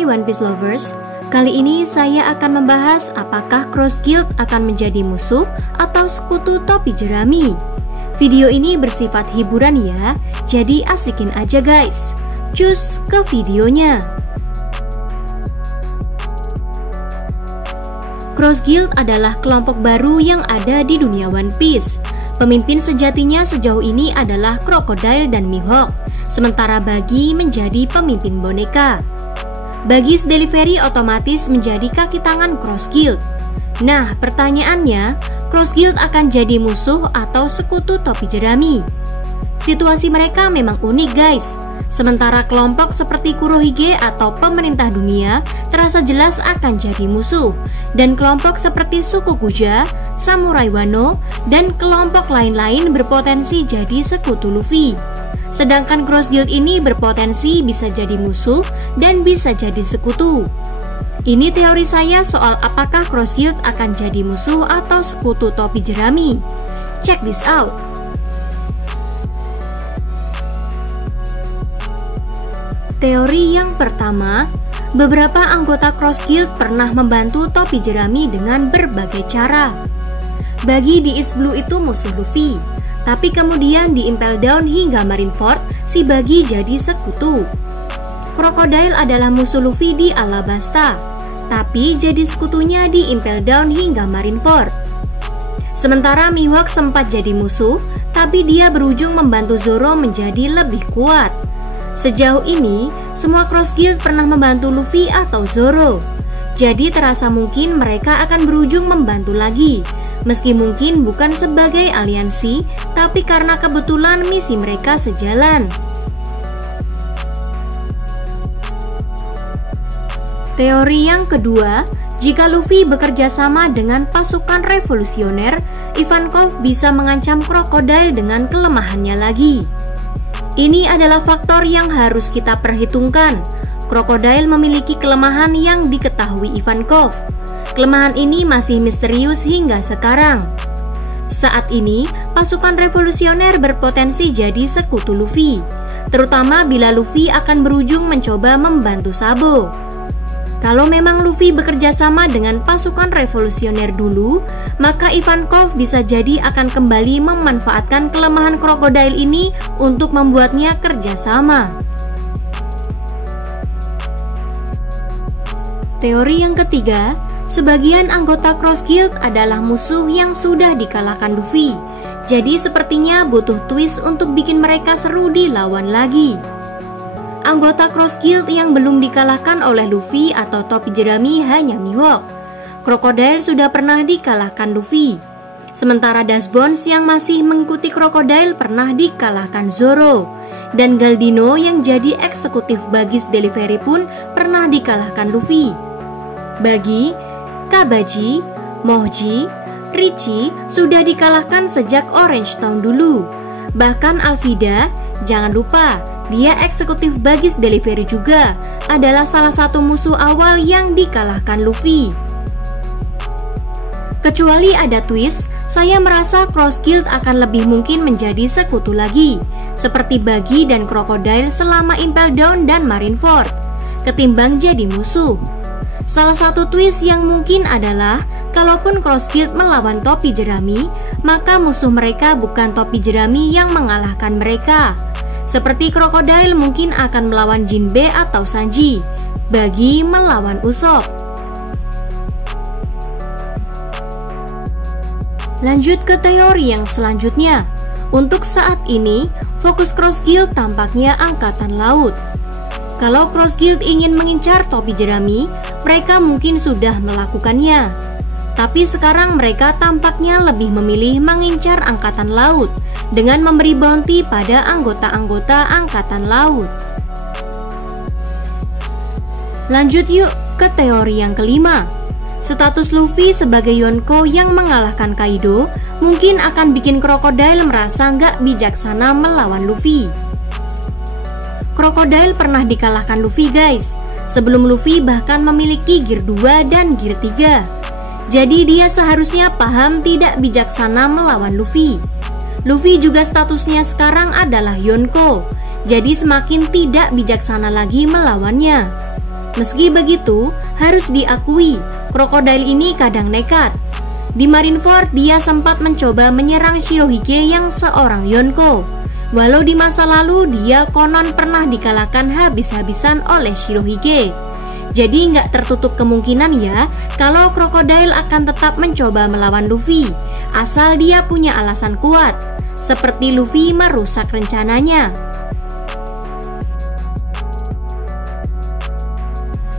Hai One Piece lovers, kali ini saya akan membahas apakah Cross Guild akan menjadi musuh atau sekutu topi jerami. Video ini bersifat hiburan ya, jadi asikin aja guys. Cus ke videonya. Cross Guild adalah kelompok baru yang ada di dunia One Piece. Pemimpin sejatinya sejauh ini adalah Crocodile dan Mihawk, sementara Buggy menjadi pemimpin boneka. Buggy's Delivery otomatis menjadi kaki tangan Cross Guild. Nah, pertanyaannya, Cross Guild akan jadi musuh atau sekutu topi jerami? Situasi mereka memang unik guys. Sementara kelompok seperti Kurohige atau pemerintah dunia terasa jelas akan jadi musuh, dan kelompok seperti suku Kuja, Samurai Wano, dan kelompok lain-lain berpotensi jadi sekutu Luffy. Sedangkan Cross Guild ini berpotensi bisa jadi musuh dan bisa jadi sekutu. Ini teori saya soal apakah Cross Guild akan jadi musuh atau sekutu topi jerami. Check this out. Teori yang pertama, beberapa anggota Cross Guild pernah membantu topi jerami dengan berbagai cara. Bagi di East Blue itu musuh Luffy, tapi kemudian di Impel Down hingga Marineford, si Buggy jadi sekutu. Crocodile adalah musuh Luffy di Alabasta, tapi jadi sekutunya di Impel Down hingga Marineford. Sementara Mihawk sempat jadi musuh, tapi dia berujung membantu Zoro menjadi lebih kuat. Sejauh ini, semua Cross Guild pernah membantu Luffy atau Zoro. Jadi terasa mungkin mereka akan berujung membantu lagi. Meski mungkin bukan sebagai aliansi, tapi karena kebetulan misi mereka sejalan. Teori yang kedua, jika Luffy bekerja sama dengan pasukan revolusioner, Ivankov bisa mengancam Crocodile dengan kelemahannya lagi. Ini adalah faktor yang harus kita perhitungkan. Crocodile memiliki kelemahan yang diketahui Ivankov. Kelemahan ini masih misterius hingga sekarang. Saat ini, pasukan revolusioner berpotensi jadi sekutu Luffy, terutama bila Luffy akan berujung mencoba membantu Sabo. Kalau memang Luffy bekerja sama dengan pasukan revolusioner dulu, maka Ivankov bisa jadi akan kembali memanfaatkan kelemahan Crocodile ini untuk membuatnya kerjasama. Teori yang ketiga, sebagian anggota Cross Guild adalah musuh yang sudah dikalahkan Luffy. Jadi sepertinya butuh twist untuk bikin mereka seru dilawan lagi. Anggota Cross Guild yang belum dikalahkan oleh Luffy atau topi jerami hanya Mihawk. Crocodile sudah pernah dikalahkan Luffy. Sementara Dashbones yang masih mengikuti Crocodile pernah dikalahkan Zoro. Dan Galdino yang jadi eksekutif Buggy's Delivery pun pernah dikalahkan Luffy. Buggy, Kabaji, Mohji, Richie sudah dikalahkan sejak Orange Town dulu. Bahkan Alvida, jangan lupa, dia eksekutif Buggy's Delivery juga, adalah salah satu musuh awal yang dikalahkan Luffy. Kecuali ada twist, saya merasa Cross Guild akan lebih mungkin menjadi sekutu lagi, seperti Buggy dan Crocodile selama Impel Down dan Marineford, ketimbang jadi musuh. Salah satu twist yang mungkin adalah, kalaupun Cross Guild melawan topi jerami, maka musuh mereka bukan topi jerami yang mengalahkan mereka. Seperti Crocodile mungkin akan melawan Jinbe atau Sanji, Buggy melawan Usopp. Lanjut ke teori yang selanjutnya. Untuk saat ini, fokus Cross Guild tampaknya angkatan laut. Kalau Cross Guild ingin mengincar topi jerami, mereka mungkin sudah melakukannya. Tapi sekarang mereka tampaknya lebih memilih mengincar angkatan laut dengan memberi bounty pada anggota-anggota angkatan laut. Lanjut yuk ke teori yang kelima. Status Luffy sebagai Yonko yang mengalahkan Kaido mungkin akan bikin Crocodile merasa nggak bijaksana melawan Luffy. Crocodile pernah dikalahkan Luffy guys, sebelum Luffy bahkan memiliki Gear 2 dan Gear 3. Jadi dia seharusnya paham tidak bijaksana melawan Luffy. Luffy juga statusnya sekarang adalah Yonko, jadi semakin tidak bijaksana lagi melawannya. Meski begitu, harus diakui, krokodil ini kadang nekat. Di Marineford, dia sempat mencoba menyerang Shirohige yang seorang Yonko. Walau di masa lalu, dia konon pernah dikalahkan habis-habisan oleh Shirohige. Jadi nggak tertutup kemungkinan ya, kalau krokodil akan tetap mencoba melawan Luffy, asal dia punya alasan kuat, seperti Luffy merusak rencananya.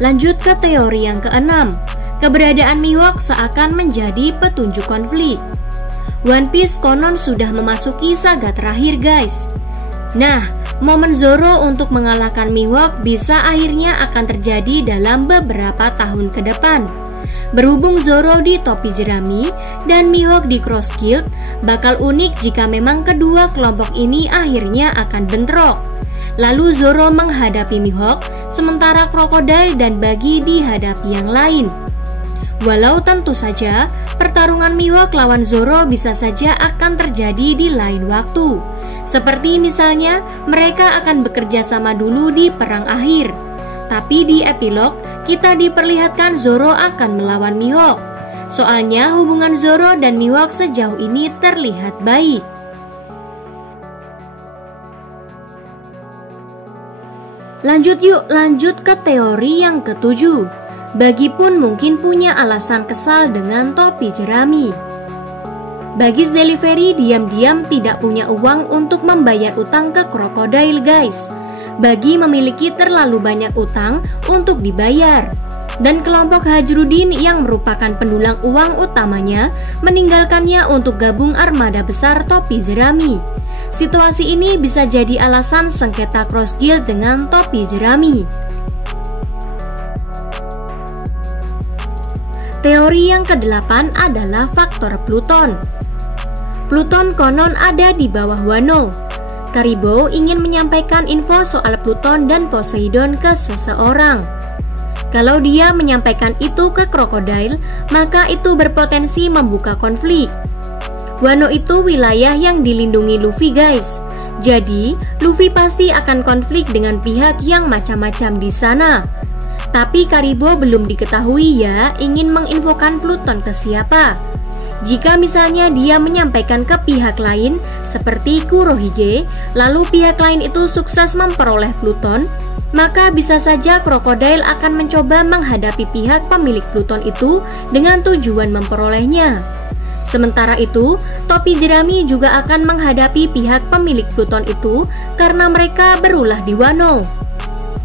Lanjut ke teori yang keenam, keberadaan Mihawk seakan menjadi petunjuk konflik. One Piece konon sudah memasuki saga terakhir guys. Nah, momen Zoro untuk mengalahkan Mihawk bisa akhirnya akan terjadi dalam beberapa tahun ke depan. Berhubung Zoro di topi jerami dan Mihawk di Cross Guild, bakal unik jika memang kedua kelompok ini akhirnya akan bentrok. Lalu Zoro menghadapi Mihawk, sementara krokodil dan Buggy dihadapi yang lain. Walau tentu saja, pertarungan Mihawk lawan Zoro bisa saja akan terjadi di lain waktu. Seperti misalnya, mereka akan bekerja sama dulu di perang akhir. Tapi di epilog, kita diperlihatkan Zoro akan melawan Mihawk. Soalnya hubungan Zoro dan Mihawk sejauh ini terlihat baik. Lanjut ke teori yang ketujuh. Buggy pun mungkin punya alasan kesal dengan topi jerami. Buggy's Delivery diam-diam tidak punya uang untuk membayar utang ke krokodil guys. Buggy memiliki terlalu banyak utang untuk dibayar. Dan kelompok Hajrudin yang merupakan pendulang uang utamanya meninggalkannya untuk gabung armada besar topi jerami. Situasi ini bisa jadi alasan sengketa Cross Guild dengan topi jerami. Teori yang kedelapan adalah faktor Pluton. Pluton konon ada di bawah Wano. Karibo ingin menyampaikan info soal Pluton dan Poseidon ke seseorang. Kalau dia menyampaikan itu ke krokodil, maka itu berpotensi membuka konflik. Wano itu wilayah yang dilindungi Luffy guys. Jadi, Luffy pasti akan konflik dengan pihak yang macam-macam di sana. Tapi Karibo belum diketahui ya ingin menginfokan Pluton ke siapa. Jika misalnya dia menyampaikan ke pihak lain seperti Kurohige, lalu pihak lain itu sukses memperoleh Pluton, maka bisa saja krokodil akan mencoba menghadapi pihak pemilik Pluton itu dengan tujuan memperolehnya. Sementara itu, topi jerami juga akan menghadapi pihak pemilik Pluton itu karena mereka berulah di Wano.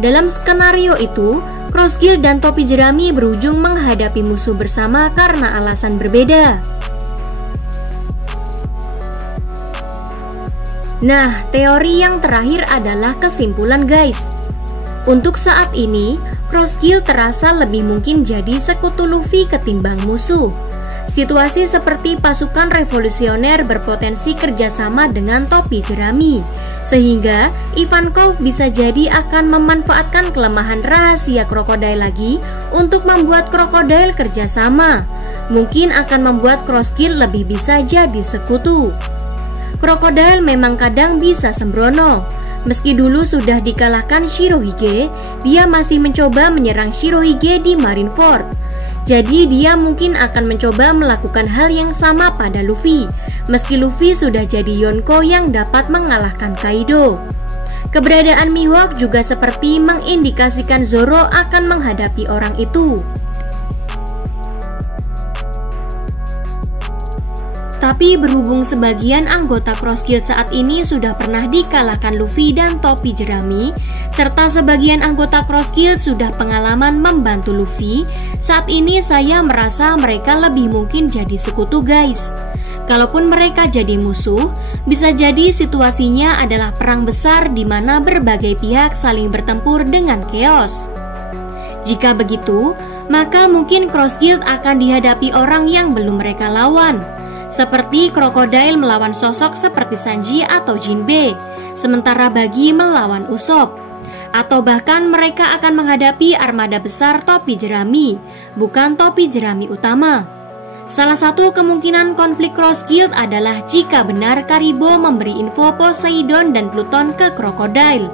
Dalam skenario itu, Cross Guild dan topi jerami berujung menghadapi musuh bersama karena alasan berbeda. Nah, teori yang terakhir adalah kesimpulan guys. Untuk saat ini, Cross Guild terasa lebih mungkin jadi sekutu Luffy ketimbang musuh. Situasi seperti pasukan revolusioner berpotensi kerjasama dengan topi jerami, sehingga Ivankov bisa jadi akan memanfaatkan kelemahan rahasia krokodil lagi untuk membuat krokodil kerjasama. Mungkin akan membuat Cross Guild lebih bisa jadi sekutu. Krokodil memang kadang bisa sembrono. Meski dulu sudah dikalahkan Shirohige, dia masih mencoba menyerang Shirohige di Marineford. Jadi dia mungkin akan mencoba melakukan hal yang sama pada Luffy, meski Luffy sudah jadi Yonko yang dapat mengalahkan Kaido. Keberadaan Mihawk juga seperti mengindikasikan Zoro akan menghadapi orang itu. Tapi berhubung sebagian anggota Cross Guild saat ini sudah pernah dikalahkan Luffy dan topi jerami, serta sebagian anggota Cross Guild sudah pengalaman membantu Luffy, saat ini saya merasa mereka lebih mungkin jadi sekutu guys. Kalaupun mereka jadi musuh, bisa jadi situasinya adalah perang besar di mana berbagai pihak saling bertempur dengan chaos. Jika begitu, maka mungkin Cross Guild akan dihadapi orang yang belum mereka lawan. Seperti krokodil melawan sosok seperti Sanji atau Jinbe, sementara Buggy melawan Usopp. Atau bahkan mereka akan menghadapi armada besar topi jerami, bukan topi jerami utama. Salah satu kemungkinan konflik Cross Guild adalah jika benar Karibo memberi info Poseidon dan Pluton ke krokodil.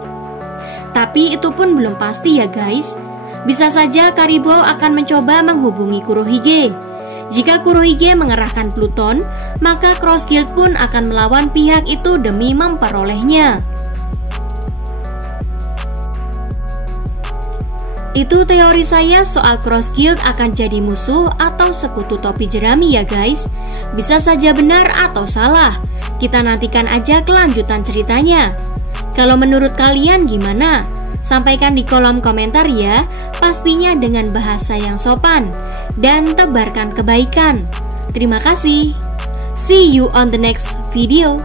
Tapi itu pun belum pasti ya guys. Bisa saja Karibo akan mencoba menghubungi Kurohige. Jika Kurohige mengerahkan Pluton, maka Cross Guild pun akan melawan pihak itu demi memperolehnya. Itu teori saya soal Cross Guild akan jadi musuh atau sekutu topi jerami ya guys. Bisa saja benar atau salah. Kita nantikan aja kelanjutan ceritanya. Kalau menurut kalian gimana? Sampaikan di kolom komentar ya, pastinya dengan bahasa yang sopan. Dan tebarkan kebaikan. Terima kasih. See you on the next video.